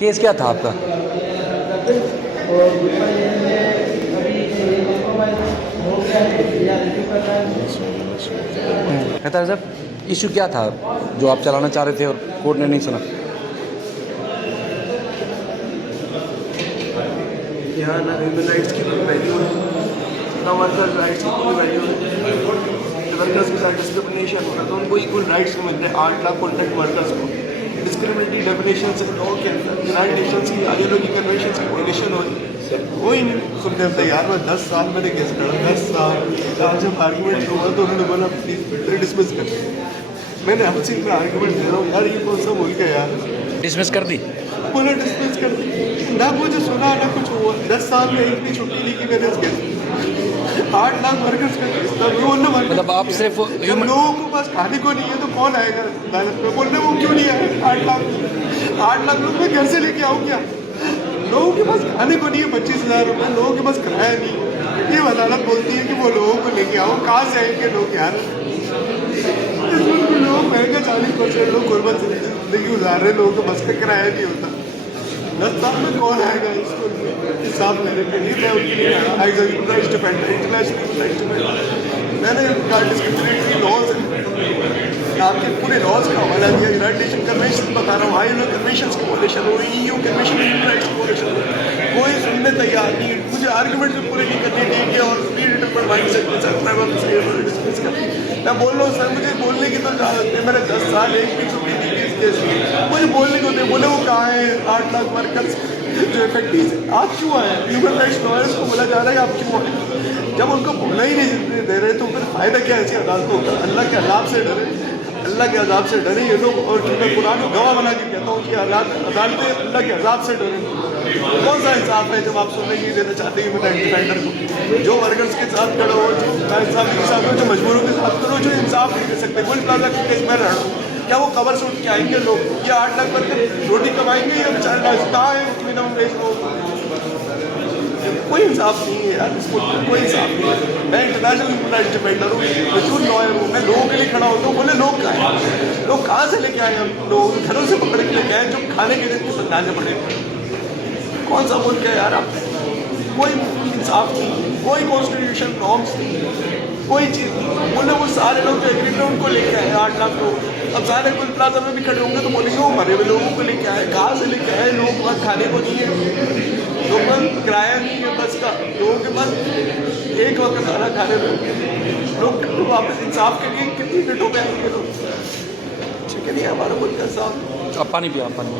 Case क्या था आपका? खैतार साहब, इशू क्या था जो आप चलाना चाह रहे थे और कोर्ट ने नहीं सुना? यहाँ ना ह्यूमन राइट्स की कोई वैल्यू है, ना वर्कर्स राइट्स की कोई वैल्यू है। वर्कर्स के साथ डिस्क्रिमिनेशन हो रहा तो उनको इक्वल राइट्स को मिल रहे हैं 8 लाख कॉन्ट्रैक्ट वर्कर्स को। डिस्क्रिमिनेटरी डेफिनेशन से लॉ के अंदर यूनाइटेड नेशंस की आईएलओ की कन्वेंशन की वायलेशन हो रही है, कोई नहीं सुनने तैयार। मैं 10 साल मैंने केस लड़ा, 10 साल। आज जब आर्गूमेंट हुआ तो उन्होंने बोला प्लीज डिसमिस कर। मैंने आपसे इतना आर्गूमेंट दे रहा हूँ यार, ये कौन सा मुल्क है यार? डिसमिस कर दी? बोला डिस्मिस कर दी, ना मुझे सुना ना कुछ हुआ। 10 साल में एक भी छुट्टी नहीं की मैंने इस केस। 8 लाख वर्कर्स का केस था। मतलब आप सिर्फ जब लोगों को पास खाने को नहीं है तो कौन आएगा अदालत में? बोलने वो क्यों नहीं आए? 8 लाख लोग मैं घर से लेके आऊँ क्या? लोगों के पास खाने को नहीं है, 25,000 रुपये लोगों के पास किराया नहीं। ये अदालत बोलती है कि वो लोगों को लेके आओ। कहाँ से आएंगे लोग यार? लोग महंगा 40% लोग गुर्बत से जिंदगी गुजार रहे, लोगों को बस का किराया नहीं होता। 10 साल में कौन आएगा इसको हिसाब लेने के लिए? मैं उनके लिए मैंने डिस्क्रिमिनेटरी लॉज आपके पूरे लॉज का हवाला दिया। यूनाइटेड नेशन कन्वेंशन बता रहा हूँ, आईएलओ कन्वेंशन की वॉलेशन हो, EU कन्वेंशन ह्यूमन राइट्स की वॉलेशन हो, कोई सुनने तैयार नहीं। मुझे आर्गूमेंट भी पूरे नहीं करने ठीक है और मैं बोल रहा हूँ सर, मुझे बोलने की तो इजाजत है। मैंने 10 साल एक भी छुट्टी नहीं की इस केस में, मुझे बोलने को दे। बोले वो कहाँ है 8 लाख वर्कर्स जो इफेक्टिव? आप क्यों आए? ह्यूमन राइट्स लॉयर्स को बोला जा रहा है आप क्यों आए? जब उनको बोलना ही नहीं दे रहे तो फिर फायदा क्या है ऐसी अदालतों का? अल्लाह के अजाब से डरे, अल्लाह के अजाब से डरे ये लोग। और मैं कुरान को गवाह बना के कहता हूँ कि अदालतें अल्लाह के अजाब से डरे। कौन सा इंसाफ है जब आप सुनने नहीं देना चाहते ह्यूमन डिफेंडर को? जो वर्कर्स के साथ खड़ो हो, जो इंसाफ के साथ हो, जो मजबूरों के साथ करो, जो इंसाफ नहीं दे सकते। गुल प्लाजा के केस में रहा हूँ, क्या वो कवर से उठ के आएंगे लोग? ये 8 लाख वर्कर रोटी कमाएंगे या बेचारे कहाँ है मिनिमम वेज लोग? कोई इंसाफ नहीं है यार, इसको कोई इंसाफ नहीं है। मैं इंटरनेशनल ह्यूमन राइट्स डिफेंडर हूँ, मजबूर लॉयर हूँ, मैं लोगों के लिए खड़ा होता हूँ। बोले लोग कहाँ हैं? लोग कहाँ से लेके आए? हम लोग घरों से पकड़ के लेके आए जो खाने के लिए बताने पड़े। कौन सा मुल्क है यार? आप कोई इंसाफ नहीं, कोई कॉन्स्टिट्यूशन नॉर्म्स नहीं, कोई चीज़ नहीं। बोले वो सारे लोग जो एग्री थे उनको लेके आए 8 लाख लोग। अब सारे गुल प्लाजा में भी खड़े होंगे तो बोलेंगे वो मरे हुए लोगों को लेके आए। कहाँ से लेके आए? लोगों के पास खाने को नहीं है, लोगों का किराया नहीं है बस का, लोगों के पास एक वक्त खाना खाने में लोग वापस इंसाफ के लिए कितनी मिनटों में आएंगे लोग? ठीक है नहीं हमारा मुल्क का साफ। आप पानी पिया, पानी।